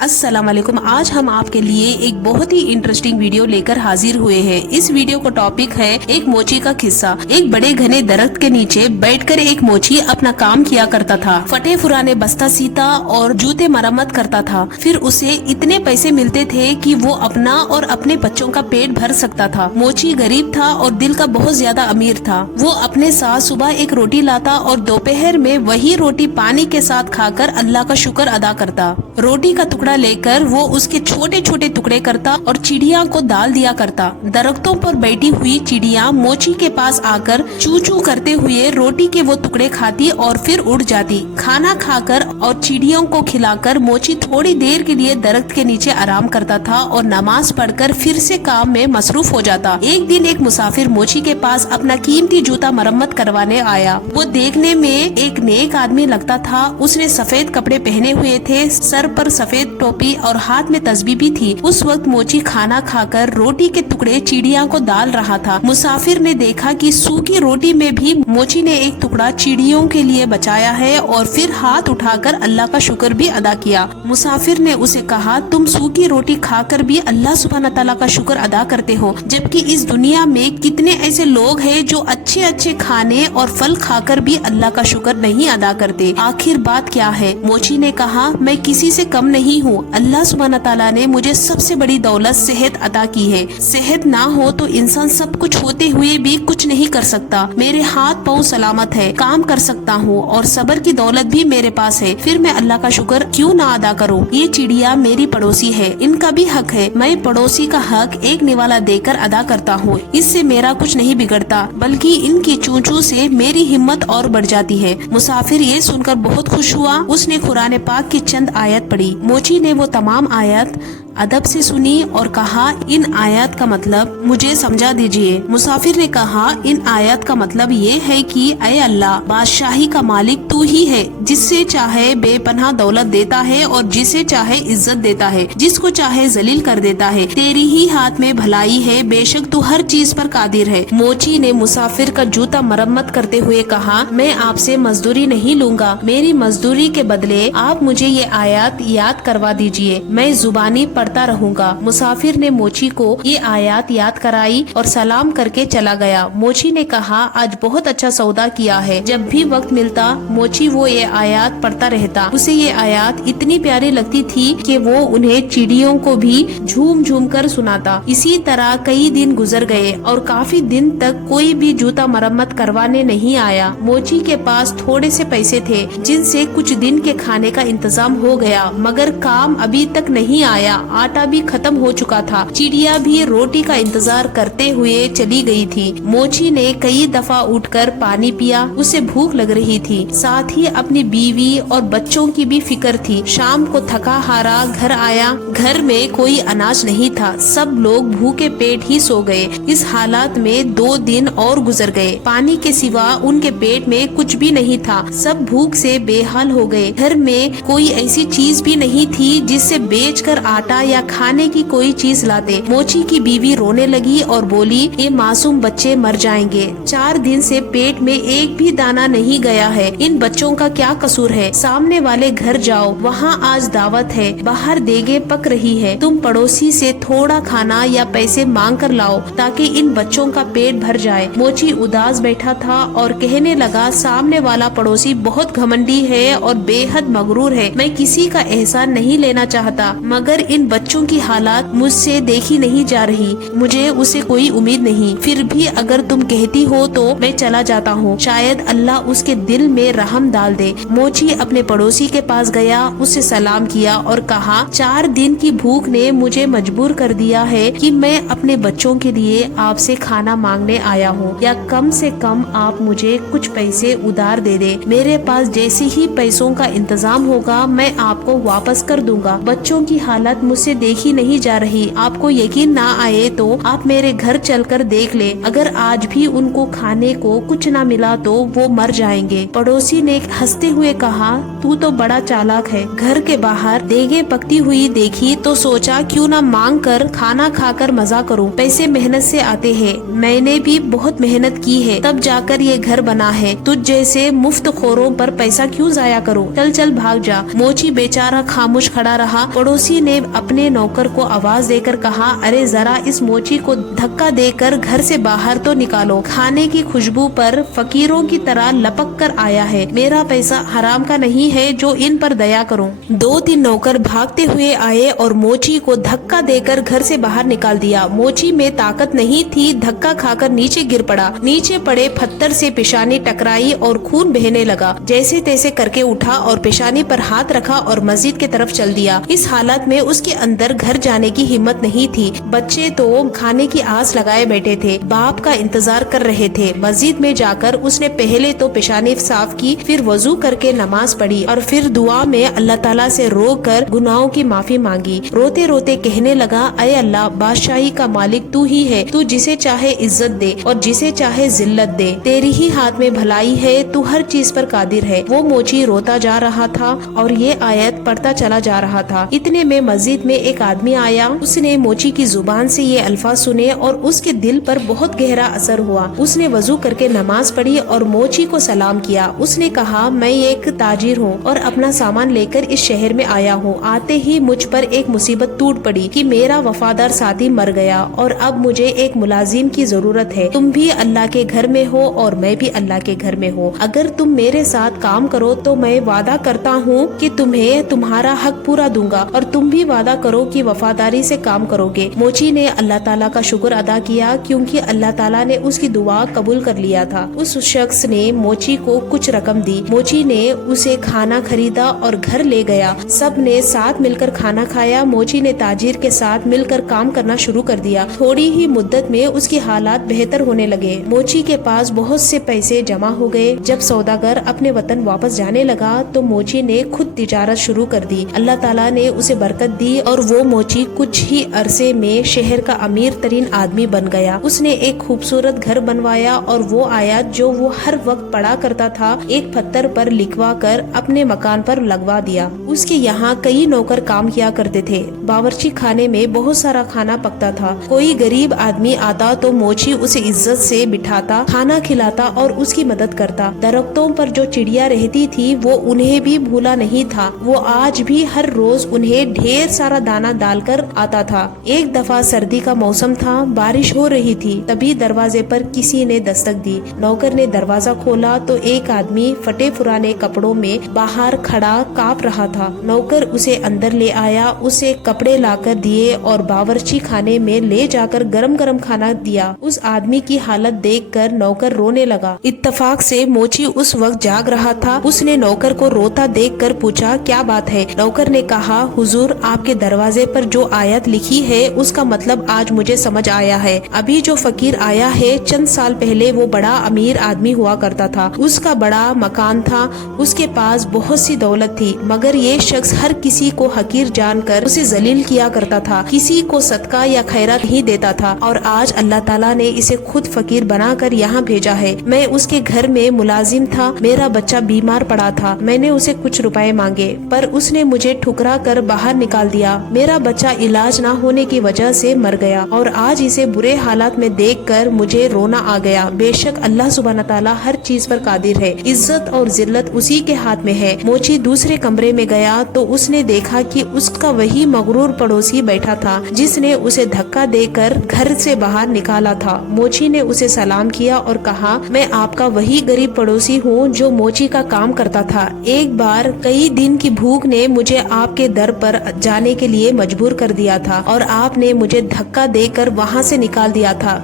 अस्सलाम वालेकुम। आज हम आपके लिए एक बहुत ही इंटरेस्टिंग वीडियो लेकर हाजिर हुए हैं। इस वीडियो का टॉपिक है एक मोची का किस्सा। एक बड़े घने दरख्त के नीचे बैठकर एक मोची अपना काम किया करता था। फटे पुराने बस्ता सीता और जूते मरम्मत करता था। फिर उसे इतने पैसे मिलते थे कि वो अपना और अपने बच्चों का पेट भर सकता था। मोची गरीब था और दिल का बहुत ज्यादा अमीर था। वो अपने साथ सुबह एक रोटी लाता और दोपहर में वही रोटी पानी के साथ खाकर अल्लाह का शुक्र अदा करता। रोटी का टुकड़ा लेकर वो उसके छोटे छोटे टुकड़े करता और चिड़िया को डाल दिया करता। दरख्तों पर बैठी हुई चिड़िया मोची के पास आकर चू चू करते हुए रोटी के वो टुकड़े खाती और फिर उड़ जाती। खाना खाकर और चिड़ियों को खिलाकर मोची थोड़ी देर के लिए दरख्त के नीचे आराम करता था और नमाज पढ़कर फिर से काम में मसरूफ हो जाता। एक दिन एक मुसाफिर मोची के पास अपना कीमती जूता मरम्मत करवाने आया। वो देखने में एक नेक आदमी लगता था। उसने सफेद कपड़े पहने हुए थे, सर पर सफेद टोपी और हाथ में तस्बीह भी थी। उस वक्त मोची खाना खाकर रोटी के टुकड़े चिड़िया को डाल रहा था। मुसाफिर ने देखा कि सूखी रोटी में भी मोची ने एक टुकड़ा चिड़ियों के लिए बचाया है और फिर हाथ उठाकर अल्लाह का शुक्र भी अदा किया। मुसाफिर ने उसे कहा, तुम सूखी रोटी खाकर भी अल्लाह सुब्हान तआला का शुक्र अदा करते हो, जबकि इस दुनिया में कितने ऐसे लोग हैं जो अच्छे अच्छे खाने और फल खाकर भी अल्लाह का शुक्र नहीं अदा करते। आखिर बात क्या है? मोची ने कहा, मैं किसी से कम नहीं हूँ। अल्लाह सुब्हान तआला ने मुझे सबसे बड़ी दौलत सेहत अता की है। सेहत ना हो तो इंसान सब कुछ होते हुए भी कुछ नहीं कर सकता। मेरे हाथ पाँव सलामत है, काम कर सकता हूँ और सब्र की दौलत भी मेरे पास है। फिर मैं अल्लाह का शुक्र क्यों ना अदा करूँ? ये चिड़िया मेरी पड़ोसी है, इनका भी हक है। मैं पड़ोसी का हक एक निवाला देकर अदा करता हूँ। इससे मेरा कुछ नहीं बिगड़ता, बल्कि इनकी चूचू से मेरी हिम्मत और बढ़ जाती है। मुसाफिर ये सुनकर बहुत खुश हुआ। उसने कुरान पाक की चंद आयत पढ़ी। मोची ने वो तमाम आयत अदब से सुनी और कहा, इन आयत का मतलब मुझे समझा दीजिए। मुसाफिर ने कहा, इन आयत का मतलब ये है कि ऐ अल्लाह, बादशाही का मालिक तू ही है, जिससे चाहे बेपनाह दौलत देता है और जिसे चाहे इज्जत देता है, जिसको चाहे जलील कर देता है। तेरी ही हाथ में भलाई है, बेशक तू हर चीज पर कादिर है। मोची ने मुसाफिर का जूता मरम्मत करते हुए कहा, मैं आपसे मजदूरी नहीं लूंगा, मेरी मजदूरी के बदले आप मुझे ये आयत याद करवा दीजिए, मैं जुबानी पढ़ता रहूंगा। मुसाफिर ने मोची को ये आयत याद कराई और सलाम करके चला गया। मोची ने कहा, आज बहुत अच्छा सौदा किया है। जब भी वक्त मिलता मोची वो ये आयत पढ़ता रहता। उसे ये आयत इतनी प्यारी लगती थी कि वो उन्हें चिड़ियों को भी झूम झूम कर सुनाता। इसी तरह कई दिन गुजर गए और काफी दिन तक कोई भी जूता मरम्मत करवाने नहीं आया। मोची के पास थोड़े से पैसे थे, जिनसे कुछ दिन के खाने का इंतजाम हो गया, मगर काम अभी तक नहीं आया। आटा भी खत्म हो चुका था। चिड़िया भी रोटी का इंतजार करते हुए चली गई थी। मोची ने कई दफा उठकर पानी पिया। उसे भूख लग रही थी, साथ ही अपनी बीवी और बच्चों की भी फिक्र थी। शाम को थका हारा घर आया। घर में कोई अनाज नहीं था। सब लोग भूखे पेट ही सो गए। इस हालात में 2 दिन और गुजर गए। पानी के सिवा उनके पेट में कुछ भी नहीं था। सब भूख से बेहाल हो गए। घर में कोई ऐसी चीज भी नहीं थी जिससे बेचकर आटा या खाने की कोई चीज लाते। मोची की बीवी रोने लगी और बोली, ये मासूम बच्चे मर जाएंगे। 4 दिन से पेट में एक भी दाना नहीं गया है। इन बच्चों का क्या कसूर है? सामने वाले घर जाओ, वहाँ आज दावत है, बाहर देगे पक रही है। तुम पड़ोसी से थोड़ा खाना या पैसे मांग कर लाओ ताकि इन बच्चों का पेट भर जाए। मोची उदास बैठा था और कहने लगा, सामने वाला पड़ोसी बहुत घमंडी है और बेहद मगरूर है। मैं किसी का एहसान नहीं लेना चाहता, मगर इन बच्चों की हालात मुझसे देखी नहीं जा रही। मुझे उसे कोई उम्मीद नहीं। फिर भी अगर तुम कहती हो तो मैं चला जाता हूँ, शायद अल्लाह उसके दिल में रहम डाल दे। मोची अपने पड़ोसी के पास गया, उसे सलाम किया और कहा, 4 दिन की भूख ने मुझे मजबूर कर दिया है कि मैं अपने बच्चों के लिए आपसे खाना मांगने आया हूँ, या कम से कम आप मुझे कुछ पैसे उधार दे दे। मेरे पास जैसे ही पैसों का इंतजाम होगा मैं आपको वापस कर दूंगा। बच्चों की हालत मुझसे मुझसे देखी नहीं जा रही। आपको यकीन ना आए तो आप मेरे घर चलकर देख ले, अगर आज भी उनको खाने को कुछ ना मिला तो वो मर जाएंगे। पड़ोसी ने हंसते हुए कहा, तू तो बड़ा चालाक है। घर के बाहर देगे पकती हुई देखी तो सोचा क्यों ना मांग कर खाना खाकर मजा करूं। पैसे मेहनत से आते हैं, मैंने भी बहुत मेहनत की है, तब जाकर ये घर बना है। तुझ जैसे मुफ्त खोरों पर पैसा क्यों जाया करूं? चल चल भाग जा। मोची बेचारा खामोश खड़ा रहा। पड़ोसी ने अपने नौकर को आवाज देकर कहा, अरे जरा इस मोची को धक्का देकर घर से बाहर तो निकालो। खाने की खुशबू पर फकीरों की तरह लपक कर आया है। मेरा पैसा हराम का नहीं है जो इन पर दया करूं। 2-3 नौकर भागते हुए आए और मोची को धक्का देकर घर से बाहर निकाल दिया। मोची में ताकत नहीं थी, धक्का खाकर नीचे गिर पड़ा। नीचे पड़े पत्थर से पेशानी टकराई और खून बहने लगा। जैसे तैसे करके उठा और पेशानी पर हाथ रखा और मस्जिद की तरफ चल दिया। इस हालत में उसके अंदर घर जाने की हिम्मत नहीं थी। बच्चे तो खाने की आस लगाए बैठे थे, बाप का इंतजार कर रहे थे। मस्जिद में जाकर उसने पहले तो पेशानी साफ की, फिर वजू करके नमाज पढ़ी और फिर दुआ में अल्लाह ताला से रो कर गुनाहों की माफी मांगी। रोते रोते कहने लगा, अय अल्लाह, बादशाही का मालिक तू ही है। तू जिसे चाहे इज्जत दे और जिसे चाहे जिल्लत दे। तेरी ही हाथ में भलाई है, तू हर चीज पर कादिर है। वो मोची रोता जा रहा था और ये आयत पढ़ता चला जा रहा था। इतने में मस्जिद में एक आदमी आया। उसने मोची की जुबान से ये अल्फाज सुने और उसके दिल पर बहुत गहरा असर हुआ। उसने वजू करके नमाज पढ़ी और मोची को सलाम किया। उसने कहा, मैं एक ताजिर हूँ और अपना सामान लेकर इस शहर में आया हूँ। आते ही मुझ पर एक मुसीबत टूट पड़ी कि मेरा वफादार साथी मर गया और अब मुझे एक मुलाजिम की जरूरत है। तुम भी अल्लाह के घर में हो और मैं भी अल्लाह के घर में हो। अगर तुम मेरे साथ काम करो तो मैं वादा करता हूँ कि तुम्हें तुम्हारा हक पूरा दूंगा और तुम भी वादा करो कि वफादारी से काम करोगे। मोची ने अल्लाह ताला का शुक्र अदा किया क्योंकि अल्लाह ताला ने उसकी दुआ कबूल कर लिया था। उस शख्स ने मोची को कुछ रकम दी। मोची ने उसे खाना खरीदा और घर ले गया। सब ने साथ मिलकर खाना खाया। मोची ने ताजिर के साथ मिलकर काम करना शुरू कर दिया। थोड़ी ही मुद्दत में उसके हालात बेहतर होने लगे। मोची के पास बहुत से पैसे जमा हो गए। जब सौदागर अपने वतन वापस जाने लगा तो मोची ने खुद तिजारत शुरू कर दी। अल्लाह ताला ने उसे बरकत दी और वो मोची कुछ ही अरसे में शहर का अमीर तरीन आदमी बन गया। उसने एक खूबसूरत घर बनवाया और वो आयत जो वो हर वक्त पढ़ा करता था एक पत्थर पर लिखवा कर अपने मकान पर लगवा दिया। उसके यहाँ कई नौकर काम किया करते थे। बावर्ची खाने में बहुत सारा खाना पकता था। कोई गरीब आदमी आता तो मोची उसे इज्जत से बिठाता, खाना खिलाता और उसकी मदद करता। दरख्तों पर जो चिड़िया रहती थी वो उन्हें भी भूला नहीं था। वो आज भी हर रोज उन्हें ढेर सारा दाना डालकर आता था। एक दफा सर्दी का मौसम था, बारिश हो रही थी। तभी दरवाजे पर किसी ने दस्तक दी। नौकर ने दरवाजा खोला तो एक आदमी फटे पुराने कपड़ों में बाहर खड़ा कांप रहा था। नौकर उसे अंदर ले आया, उसे कपड़े लाकर दिए और बावर्ची खाने में ले जाकर गरम गरम खाना दिया। उस आदमी की हालत देखकर नौकर रोने लगा। इत्तफाक से मोची उस वक्त जाग रहा था। उसने नौकर को रोता देखकर पूछा, क्या बात है? नौकर ने कहा, हुजूर, आपके दरवाजे पर जो आयत लिखी है उसका मतलब आज मुझे समझ आया है। अभी जो फकीर आया है चंद साल पहले वो बड़ा अमीर आदमी हुआ करता था। उसका बड़ा मकान था, उसके पास बहुत सी दौलत थी, मगर ये शख्स हर किसी को हकीर जानकर उसे जलील किया करता था, किसी को सदका या खैरात नहीं देता था। और आज अल्लाह ताला ने इसे खुद फकीर बनाकर यहाँ भेजा है। मैं उसके घर में मुलाजिम था। मेरा बच्चा बीमार पड़ा था। मैंने उसे कुछ रुपए मांगे पर उसने मुझे ठुकरा कर बाहर निकाल दिया। मेरा बच्चा इलाज ना होने की वजह से मर गया और आज इसे बुरे हालात में देखकर मुझे रोना आ गया। बेशक अल्लाह सुब्हान ताला हर चीज पर कादिर है। इज्जत और जिल्लत उसी के हाथ में है। मोची दूसरे कमरे में गया तो उसने देखा कि उसका वही मगरूर पड़ोसी बैठा था जिसने उसे धक्का देकर घर से बाहर निकाला था। मोची ने उसे सलाम किया और कहा, मैं आपका वही गरीब पड़ोसी हूँ जो मोची का काम करता था। एक बार कई दिन की भूख ने मुझे आपके दर पर जाने के लिए मजबूर कर दिया था और आपने मुझे धक्का देकर वहाँ से निकाल दिया था।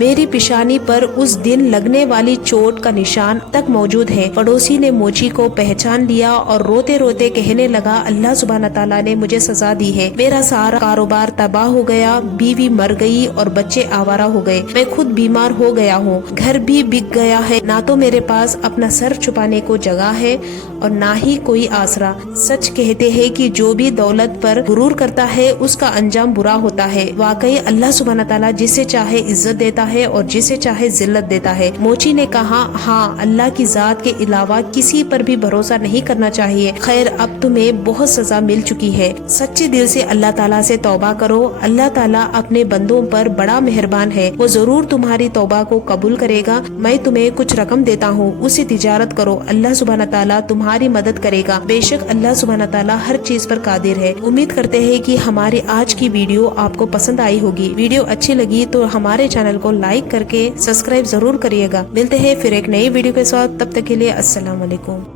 मेरी पेशानी पर उस दिन लगने वाली चोट का निशान तक मौजूद है। पड़ोसी ने मोची को पहचान लिया और रोते रोते कहने लगा, अल्लाह सुब्हान ताला ने मुझे सजा दी है। मेरा सारा कारोबार तबाह हो गया, बीवी मर गई और बच्चे आवारा हो गए। मैं खुद बीमार हो गया हूँ, घर भी बिक गया है, ना तो मेरे पास अपना सर छुपाने को जगह है اور نہ ہی کوئی آسرا۔ سچ کہتے ہیں کہ جو بھی دولت پر غرور کرتا ہے اس کا انجام برا ہوتا ہے۔ واقعی اللہ سبحانہ تعالیٰ جسے چاہے عزت دیتا ہے اور جسے چاہے ذلت دیتا ہے۔ موچی نے کہا ہاں اللہ کی ذات کے علاوہ کسی پر بھی بھروسہ نہیں کرنا چاہیے۔ خیر اب تمہیں بہت سزا مل چکی ہے، سچے دل سے اللہ تعالیٰ سے توبہ کرو۔ اللہ تعالیٰ اپنے بندوں پر بڑا مہربان ہے، وہ ضرور تمہاری توبہ کو قبول کرے گا۔ میں تمہیں کچھ رقم دیتا ہوں، اسے تجارت کرو، اللہ سبحانہ تعالیٰ تمہاری مدد کرے گا۔ بے شک اللہ سبحانہ تعالیٰ ہر چیز پر قادر ہے۔ امید کرتے ہیں کہ ہماری آج کی ویڈیو آپ کو پسند آئی ہوگی۔ ویڈیو اچھی لگی تو ہمارے چینل کو لائک کر کے سبسکرائب ضرور کریے گا۔ ملتے ہیں پھر ایک نئی ویڈیو کے ساتھ، تب تک کے لیے السلام علیکم۔